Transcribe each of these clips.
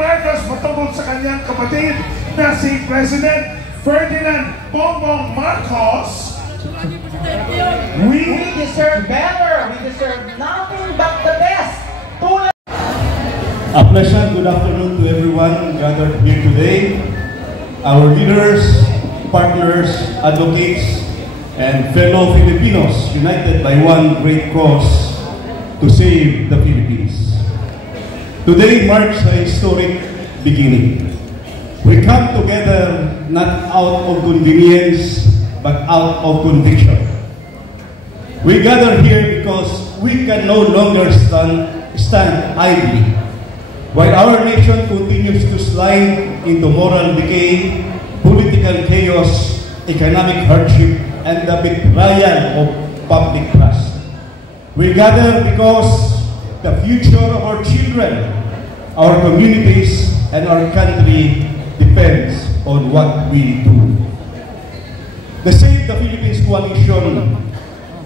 Marcos patungkol sa kanyang kapatid na si President Ferdinand Bongbong Marcos. We deserve better. We deserve nothing but the best. A pleasant good afternoon to everyone gathered here today. Our leaders, partners, advocates, and fellow Filipinos united by one great cause to save the Philippines. Today marks a historic beginning. We come together not out of convenience, but out of conviction. We gather here because we can no longer stand idly while our nation continues to slide into moral decay, political chaos, economic hardship, and the betrayal of public trust. We gather because the future of our children, our communities, and our country depends on what we do. The Save the Philippines Coalition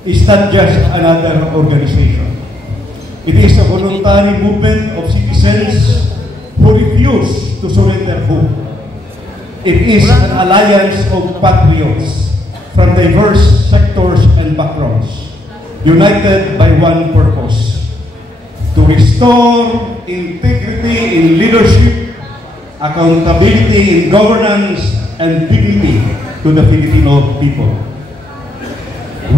is not just another organization. It is a voluntary movement of citizens who refuse to surrender hope. It is an alliance of patriots from diverse sectors and backgrounds, united by one purpose: to restore integrity in leadership, accountability in governance, and dignity to the Filipino people.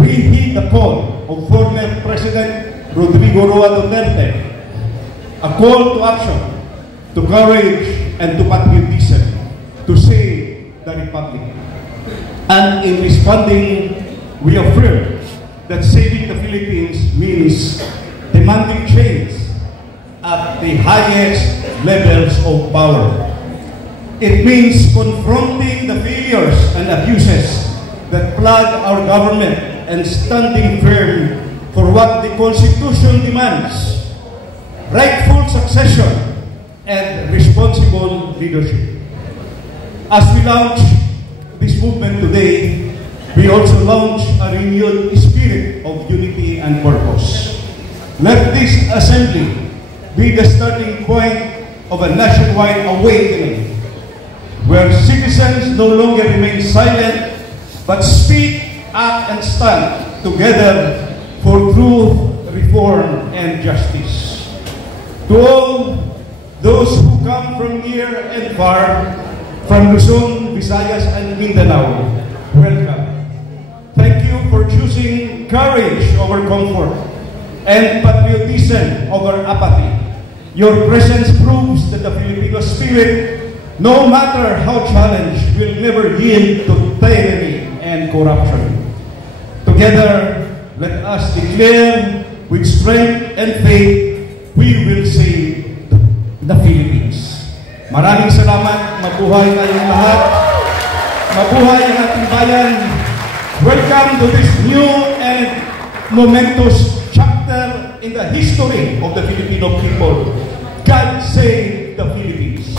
We heed the call of former President Rodrigo Roa Duterte, a call to action, to courage, and to patriotism, to save the Republic. And in responding, we affirm that saving the Philippines means demanding change at the highest levels of power. It means confronting the failures and abuses that plague our government and standing firm for what the Constitution demands: rightful succession and responsible leadership. As we launch this movement today, we also launch a renewed spirit of unity and purpose. Let this assembly be the starting point of a nationwide awakening, where citizens no longer remain silent, but speak up and stand together for truth, reform, and justice. To all those who come from near and far, from Luzon, Visayas, and Mindanao, welcome. Thank you for choosing courage over comfort and patriotism over apathy. Your presence proves that the Filipino spirit, no matter how challenged, will never yield to tyranny and corruption. Together, let us declare with strength and faith, we will save the Philippines. Maraming salamat. Mabuhay tayong lahat. Mabuhay ang ating bayan. Welcome to this new and momentous chapter in the history of the Filipino people. God save the Philippines.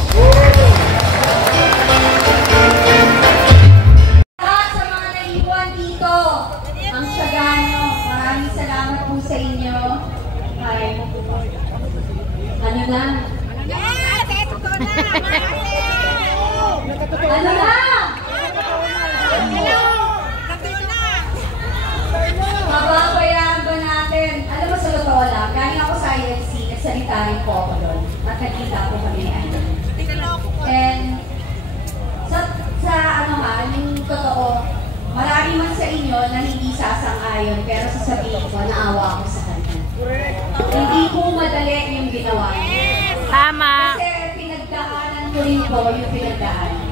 Sa mga naiwan dito, ang Sagano, maraming salamat po sa inyo. Ay, ano na? Yes! Ito na! Ano na? Mababayaan ba natin? Alam mo, sa totoo lang, galing ako sa IFC, nagsalita rin po ako doon. At nakita po kami ni Anna. And sa ano nga, yung totoo, marami man sa inyo na hindi sasang-ayon, pero sasabihin ko, naawa ako sa kanya. Hindi po madali yung ginawa niya. Tama. Kasi pinagdaanan ko rin po yung pinagdaanan.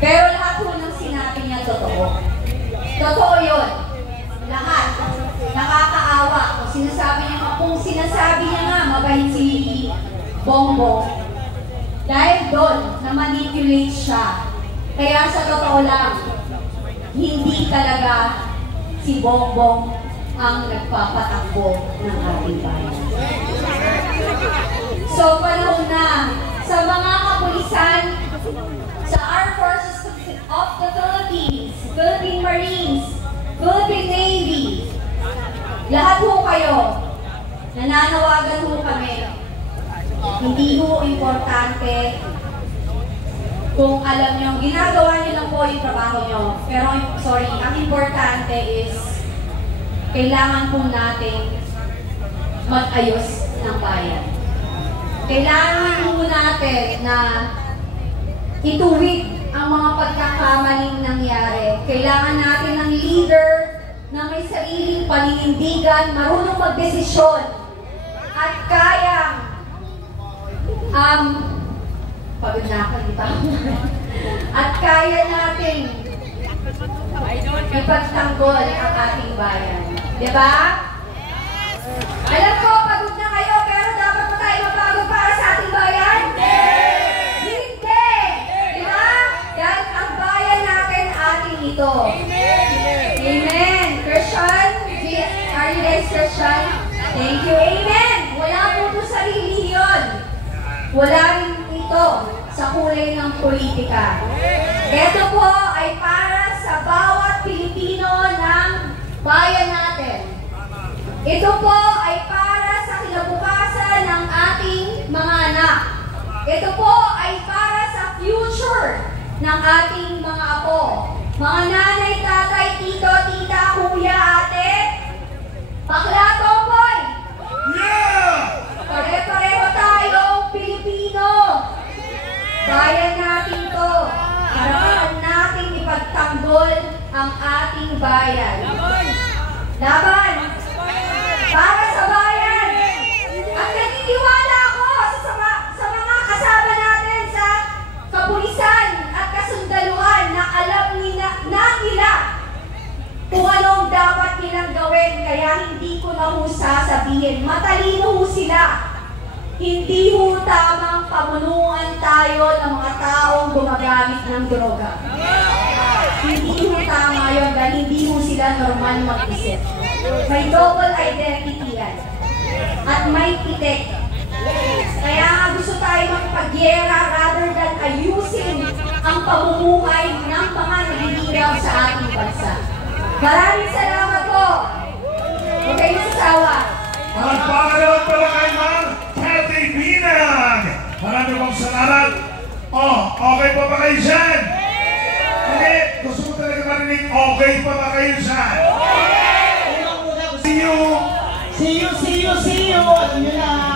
Pero lahat po ng sinabi niya totoo. Totoo yun. Lahat. Nakakaawa. Kung sinasabi niya nga, mabait si Bongbong. Dahil doon, na-manipulate siya. Kaya sa totoo lang, hindi talaga si Bongbong ang nagpapatakbo ng ating bayan. So, panahon na sa mga kapulisan, sa Armed Forces of the Philippines, Philippine Marines, Philippine Navy, lahat po kayo, nananawagan po kami. Hindi ho importante kung alam nyo, ginagawa nyo lang po yung trabaho nyo. Pero, sorry, ang importante is kailangan po natin mag-ayos ng bayan. Kailangan po natin na ituwid ang mga pagkakamaling nangyari. Kailangan natin ng leader na may sariling paninindigan, marunong magdesisyon, at kayang pagod na ako, di ba? At kaya natin ipagtanggol ang ating bayan. Di ba? Alam ko, pagod na kayo, pero dapat pa tayo mapagod para sa ating bayan? Hindi! Di ba? Dahil ang bayan natin ating ito. Amen! Christian? Are you guys Christian? Thank you. Amen! Wala po ito sarili yun. Wala rin ito sa kulay ng politika. Ito po ay para sa bawat Pilipino ng bayan natin. Ito po ay para sa kinabukasan ng ating mga anak. Ito po ay para sa future ng ating mga apo. Mga nanay, tatay, tito, tita, kuya, ate, bakla, tomboy. Yeah! Pare-pareho tayong Pilipino. Bayan natin to. Karapatan natin ipagtanggol ang ating bayan. Laban! Para sa bayan! At naniniwala ako sa mga kasama natin sa kapulisan at kasundaluhan na alam nila kung anong dapat nilang gawin. Kaya hindi ko na ho sasabihin. Matalino ho sila. Hindi ho tamang pamunuan tayo ng mga taong gumagamit ng droga. Hindi ho tama yun dahil hindi ho sila normal mag-isip. May double identity yan. At may pitik. Kaya nga gusto tayo magpagyera rather than ayusin ang pamumuhay ng mga naghihirap sa ating bansa. Maraming salamat po. Huwag kayong sasawa. At pangalaman pala kay Ma'am Cathy Binang. Marami pong salamat. Okay pa ba kayo dyan? Hindi, gusto ko talaga marinig, okay pa ba kayo dyan? See you! Alam nyo na!